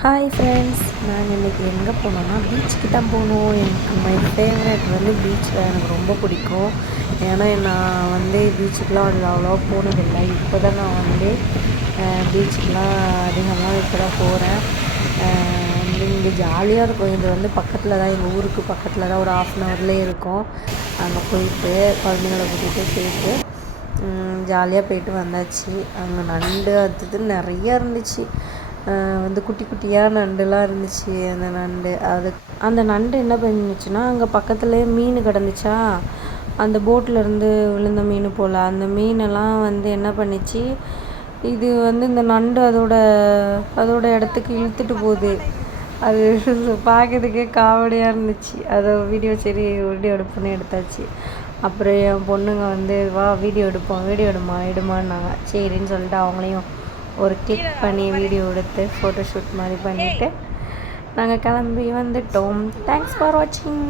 Hi friends, நாங்கள் இன்றைக்கி எங்கே போனோம்னா பீச்சுக்கு தான் போனோம். எனக்கு மை ஃபேவரட் வந்து பீச்சில் எனக்கு ரொம்ப பிடிக்கும். ஏன்னா நான் வந்து பீச்சுக்கெலாம் அவ்வளோவா போனதில்லை. இப்போ தான் நான் வந்து பீச்சுக்கெலாம் அதிகமாக இப்போ தான் போகிறேன். இங்கே ஜாலியாக இருக்கும். இது வந்து பக்கத்தில் தான், எங்கள் ஊருக்கு பக்கத்தில் தான், ஒரு 1/2 இருக்கும். அங்கே போயிட்டு குழந்தைங்கள கூட்டிகிட்டு போயிட்டு ஜாலியாக போயிட்டு வந்தாச்சு. அங்கே நண்டு அது நிறையா இருந்துச்சு. வந்து குட்டி குட்டியாக நண்டுலாம் இருந்துச்சு. அந்த நண்டு என்ன பண்ணிச்சுன்னா, அங்கே பக்கத்துலேயே மீன் கிடந்துச்சா, அந்த போட்டிலேருந்து விழுந்த மீன் போல், அந்த மீனெல்லாம் வந்து என்ன பண்ணிச்சு, இது வந்து இந்த நண்டு அதோட இடத்துக்கு இழுத்துட்டு போகுது. அது பார்க்கறதுக்கே காமெடியாக இருந்துச்சு. அதை வீடியோ எடுப்புன்னு எடுத்தாச்சு. அப்புறம் என் பொண்ணுங்க வந்து வா வீடியோ எடுமான்னாங்க. சரின்னு சொல்லிட்டு அவங்களையும் ஒரு கிளிக் பண்ணி வீடியோ எடுத்து ஃபோட்டோஷூட் மாதிரி பண்ணிவிட்டு நாங்கள் கிளம்பி வந்துட்டோம். தேங்க்ஸ் ஃபார் வாட்சிங்.